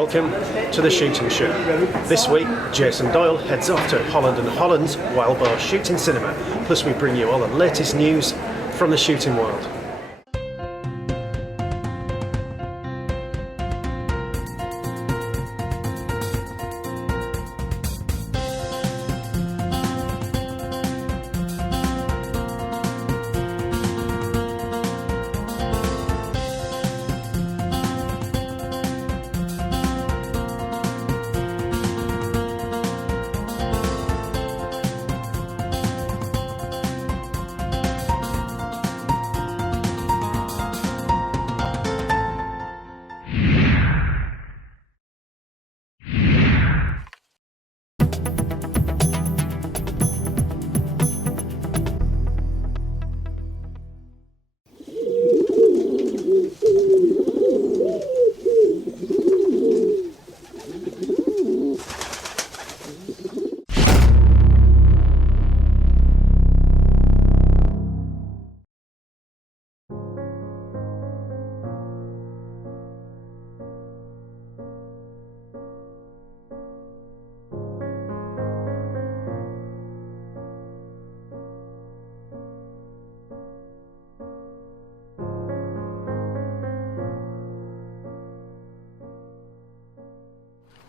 welcome to the Shooting Show. This week, Jason Doyle heads off to Holland Holland's Wild Boar Shooting Cinema. Plus we bring you all the latest news from the shooting world.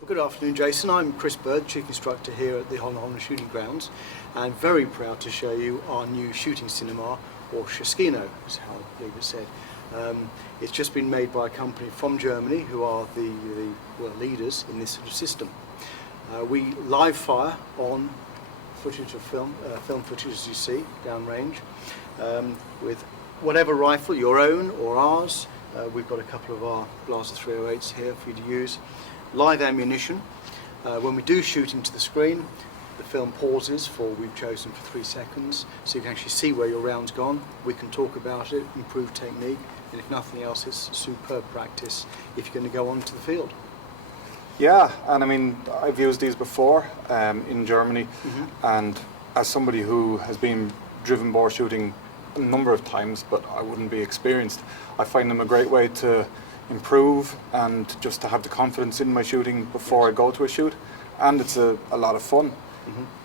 Good afternoon, Jason. I'm Chris Bird, Chief Instructor here at the Holland Holland Shooting Grounds, and very proud to show you our new shooting cinema, or Schiesskino, is how I believe it's said. It's just been made by a company from Germany who are the leaders in this sort of system. We live fire on footage of film footage, as you see, downrange, with whatever rifle, your own or ours. We've got a couple of our Blaster 308s here for you to use. Live ammunition. When we do shoot into the screen, the film pauses for, we've chosen, for 3 seconds, so you can actually see where your round's gone. We can talk about it, improve technique, and if nothing else, it's superb practice if you're going to go onto the field. Yeah, and I mean, I've used these before in Germany, and as somebody who has been driven boar shooting a number of times, but I wouldn't be experienced, I find them a great way to improve and just to have the confidence in my shooting before I go to a shoot, and it's a lot of fun.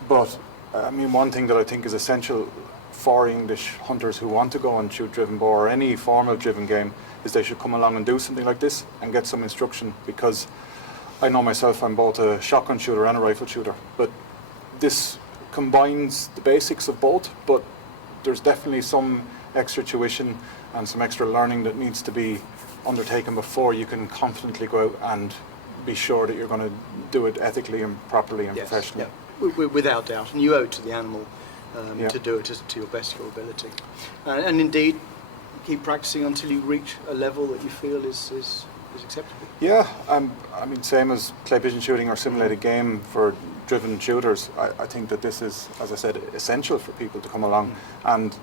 But I mean, one thing that I think is essential for English hunters who want to go and shoot driven boar or any form of driven game is they should come along and do something like this and get some instruction, because I know myself, I'm both a shotgun shooter and a rifle shooter, but this combines the basics of both, but there's definitely some extra tuition and some extra learning that needs to be undertaken before you can confidently go out and be sure that you're going to do it ethically and properly and professionally. Yeah. Without doubt, and you owe it to the animal to do it to your best of your ability. And indeed, keep practicing until you reach a level that you feel is acceptable. Yeah, I mean, same as clay pigeon shooting or simulated game for driven shooters, I think that this is, as I said, essential for people to come along. And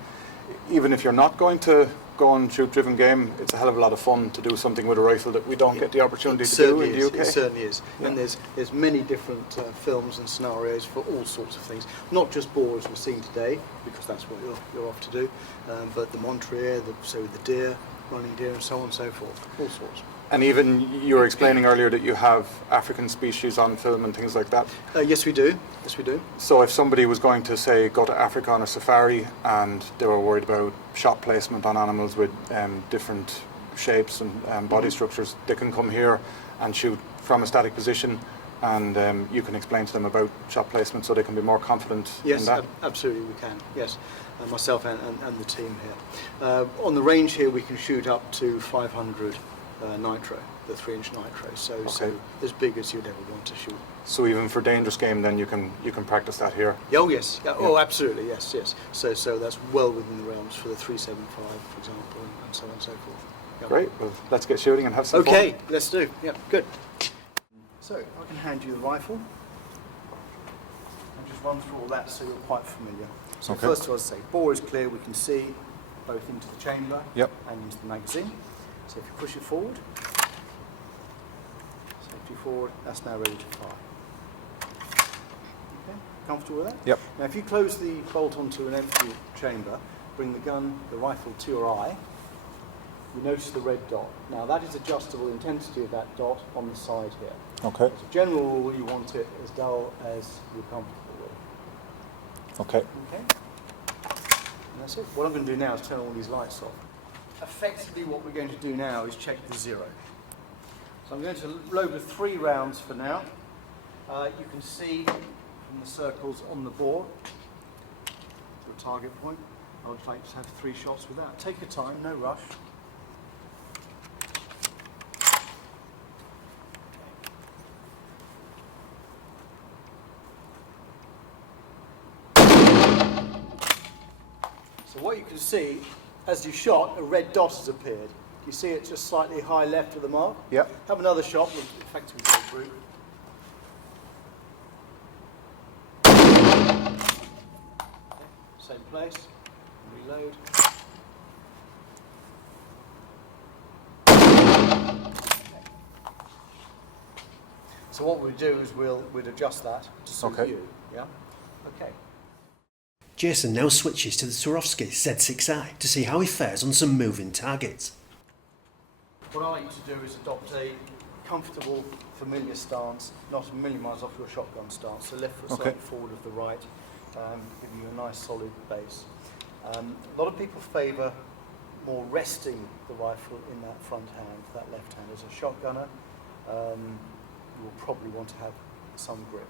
even if you're not going to go and shoot driven game, it's a hell of a lot of fun to do something with a rifle that we don't get the opportunity to do in the UK. It certainly is. Yeah. And there's many different films and scenarios for all sorts of things. Not just boar as we're seeing today, because that's what you're off to do, but the Montrier, the deer, running deer, and so on and so forth. All sorts. And even you were explaining earlier that you have African species on film and things like that. Yes, we do. Yes, we do. So if somebody was going to, say, go to Africa on a safari and they were worried about shot placement on animals with different shapes and body structures, they can come here and shoot from a static position, and you can explain to them about shot placement so they can be more confident in that. Yes, absolutely we can. Yes, myself and the team here. On the range here we can shoot up to 500 nitro, the 3-inch nitro, so as big as you'd ever want to shoot. So even for dangerous game, then you can practice that here. Oh yes, oh absolutely, yes. So that's well within the realms for the 375, for example, and so on and so forth. Yep. Great. Well, let's get shooting and have some fun. Okay, let's do. Yeah, good. So I can hand you the rifle and just run through all that so you're quite familiar. So first of all, as I say, bore is clear. We can see both into the chamber and into the magazine. So if you push it forward, safety forward, that's now ready to fire. Okay, comfortable with that? Yep. Now if you close the bolt onto an empty chamber, bring the rifle to your eye, you notice the red dot. Now that is adjustable intensity of that dot on the side here. Okay. As a general rule, you want it as dull as you're comfortable with. Okay. Okay? And that's it. What I'm going to do now is turn all these lights off. Effectively what we're going to do now is check the zero. So I'm going to load with 3 rounds for now. You can see from the circles on the board the target point. I would like to have 3 shots with that. Take your time, no rush. So what you can see, as you shot, a red dot has appeared. You see it just slightly high left of the mark? Yep. Have another shot, we'll effectively go through. Same place, reload. So what we'll do is we'd adjust that to suit you. Yeah? Okay. Jason now switches to the Swarovski Z6i to see how he fares on some moving targets. What I like you to do is adopt a comfortable, familiar stance, not a million miles off your shotgun stance. So left foot slightly forward of the right, giving you a nice solid base. A lot of people favour more resting the rifle in that front hand, that left hand. As a shotgunner, you will probably want to have some grip.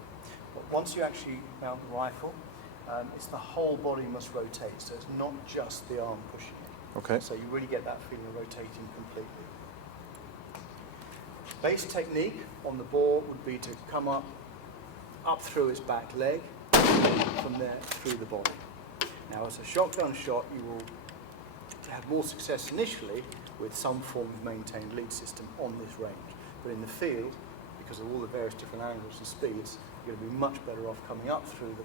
But once you actually mount the rifle, it's the whole body must rotate, so it's not just the arm pushing it. Okay. So you really get that feeling of rotating completely. Base technique on the boar would be to come up through its back leg, from there through the body. Now as a shotgun shot, you will have more success initially with some form of maintained lead system on this range. But in the field, because of all the various different angles and speeds, you're going to be much better off coming up through the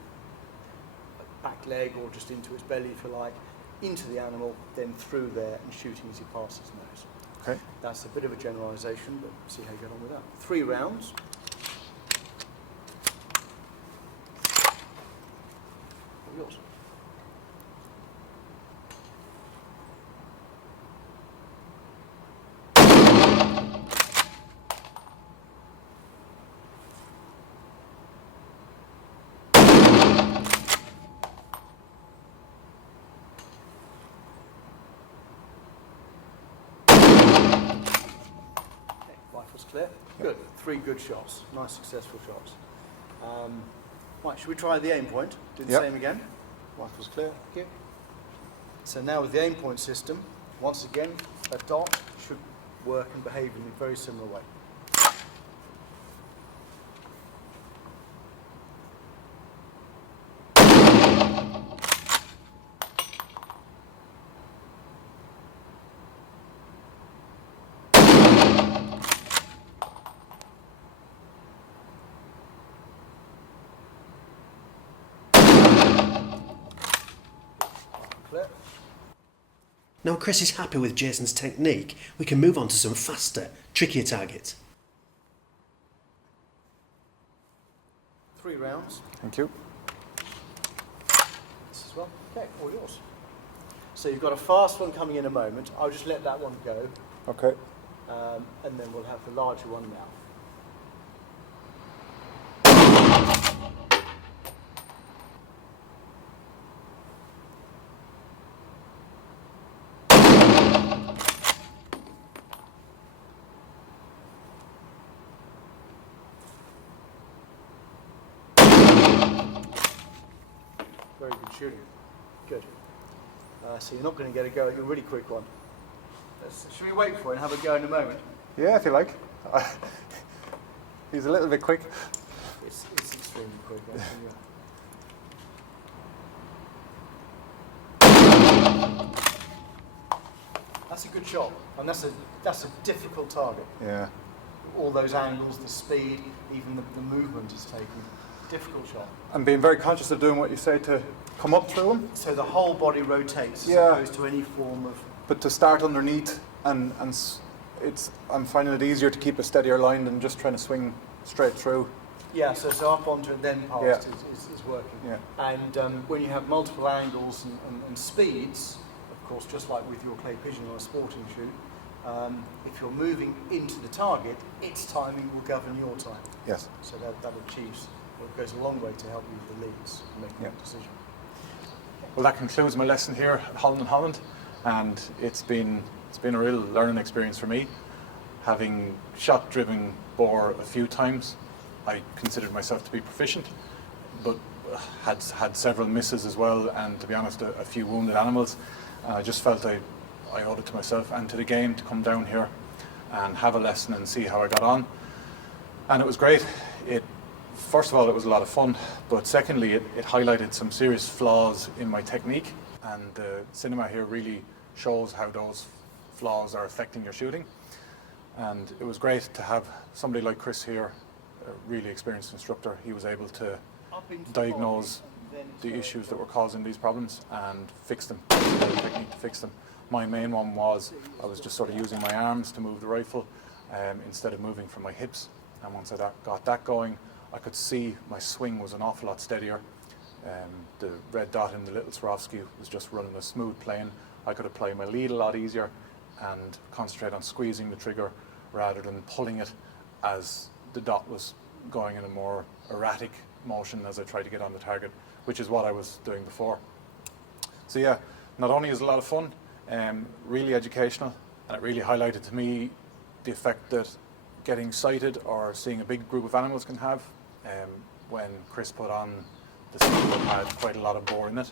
back leg or just into its belly, if you like, into the animal, then through there and shooting as he passes nose. Okay. That's a bit of a generalisation, but see how you get on with that. 3 rounds. All yours. Rifle's clear. Good. 3 good shots. Nice, successful shots. Right, should we try the aim point? Do the same again. Rifle's clear. Thank you. So now with the aim point system, once again, a dot should work and behave in a very similar way. Clear. Now Chris is happy with Jason's technique, we can move on to some faster, trickier targets. 3 rounds. Thank you. This as well. Okay, all yours. So you've got a fast one coming in a moment. I'll just let that one go, Okay. and then we'll have the larger one now. Very good shooting. Good. So you're not going to get a go at your really quick one. Should we wait for it and have a go in a moment? Yeah, if you like. He's a little bit quick. It's extremely quick, actually. That's a good shot, and that's a difficult target. Yeah. All those angles, the speed, even the movement is taken. Difficult shot. And being very conscious of doing what you say to come up through them. So the whole body rotates as Yeah. opposed to any form of... But to start underneath I'm finding it easier to keep a steadier line than just trying to swing straight through. Yeah, so up onto it, then past is working. Yeah. And when you have multiple angles and speeds, of course, just like with your clay pigeon on a sporting shoot, if you're moving into the target, its timing will govern your time. Yes. So that achieves, or it goes a long way to help you with the leads and making that decision. Well, that concludes my lesson here at Holland Holland, and it's been a real learning experience for me. Having shot driven boar a few times, I considered myself to be proficient, but had several misses as well, and to be honest, a few wounded animals. And I just felt I owed it to myself and to the game to come down here and have a lesson and see how I got on. And it was great. First of all, it was a lot of fun, but secondly, it highlighted some serious flaws in my technique, and the cinema here really shows how those flaws are affecting your shooting. And it was great to have somebody like Chris here, a really experienced instructor. He was able to diagnose the issues that were causing these problems and fix them, technique to fix them. My main one was I was just sort of using my arms to move the rifle instead of moving from my hips. And once I got that going, I could see my swing was an awful lot steadier. The red dot in the little Swarovski was just running a smooth plane. I could apply my lead a lot easier and concentrate on squeezing the trigger rather than pulling it as the dot was going in a more erratic motion as I tried to get on the target, which is what I was doing before. So yeah, not only is it a lot of fun, really educational, and it really highlighted to me the effect that getting sighted or seeing a big group of animals can have. When Chris put on the scene that had quite a lot of boar in it,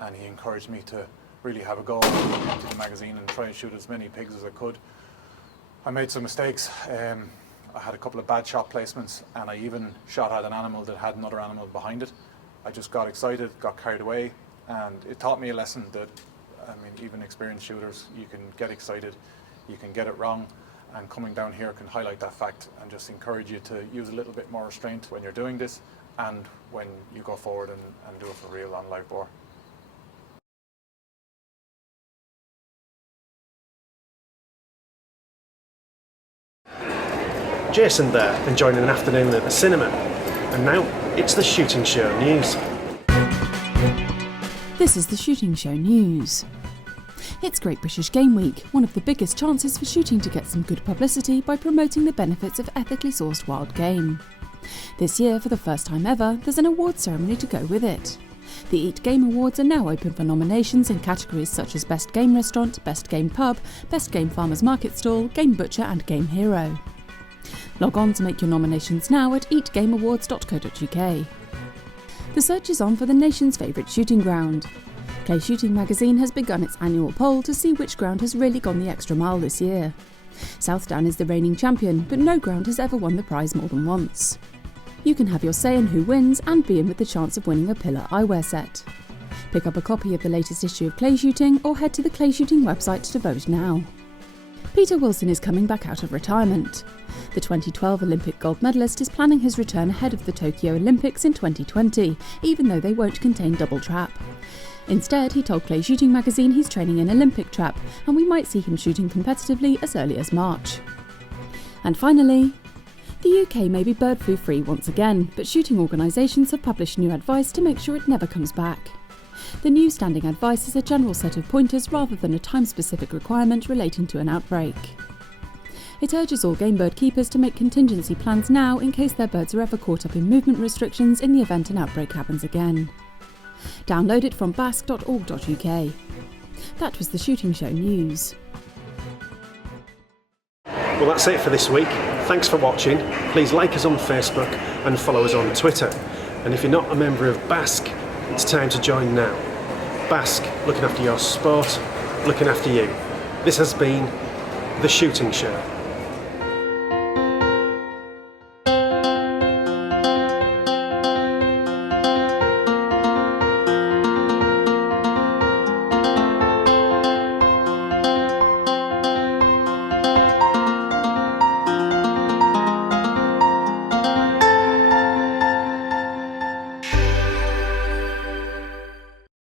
and he encouraged me to really have a go into the magazine and try and shoot as many pigs as I could. I made some mistakes. I had a couple of bad shot placements, and I even shot at an animal that had another animal behind it. I just got excited, got carried away, and it taught me a lesson that, I mean, even experienced shooters, you can get excited, you can get it wrong, and coming down here can highlight that fact and just encourage you to use a little bit more restraint when you're doing this and when you go forward and do it for real on live boar. Jason there, enjoying an afternoon at the cinema. And now, it's the Shooting Show News. This is the Shooting Show News. It's Great British Game Week, one of the biggest chances for shooting to get some good publicity by promoting the benefits of ethically sourced wild game. This year, for the first time ever, there's an awards ceremony to go with it. The Eat Game Awards are now open for nominations in categories such as Best Game Restaurant, Best Game Pub, Best Game Farmers Market Stall, Game Butcher and Game Hero. Log on to make your nominations now at eatgameawards.co.uk. The search is on for the nation's favourite shooting ground. Clay Shooting magazine has begun its annual poll to see which ground has really gone the extra mile this year. Southdown is the reigning champion, but no ground has ever won the prize more than once. You can have your say in who wins and be in with the chance of winning a Pillar eyewear set. Pick up a copy of the latest issue of Clay Shooting or head to the Clay Shooting website to vote now. Peter Wilson is coming back out of retirement. The 2012 Olympic gold medalist is planning his return ahead of the Tokyo Olympics in 2020, even though they won't contain double trap. Instead, he told Clay Shooting magazine he's training in Olympic trap, and we might see him shooting competitively as early as March. And finally, the UK may be bird flu free once again, but shooting organisations have published new advice to make sure it never comes back. The new standing advice is a general set of pointers rather than a time-specific requirement relating to an outbreak. It urges all game bird keepers to make contingency plans now in case their birds are ever caught up in movement restrictions in the event an outbreak happens again. Download it from basque.org.uk. That was the Shooting Show News. Well, that's it for this week. Thanks for watching. Please like us on Facebook and follow us on Twitter. And if you're not a member of Basque, it's time to join now. Basque, looking after your sport, looking after you. This has been The Shooting Show.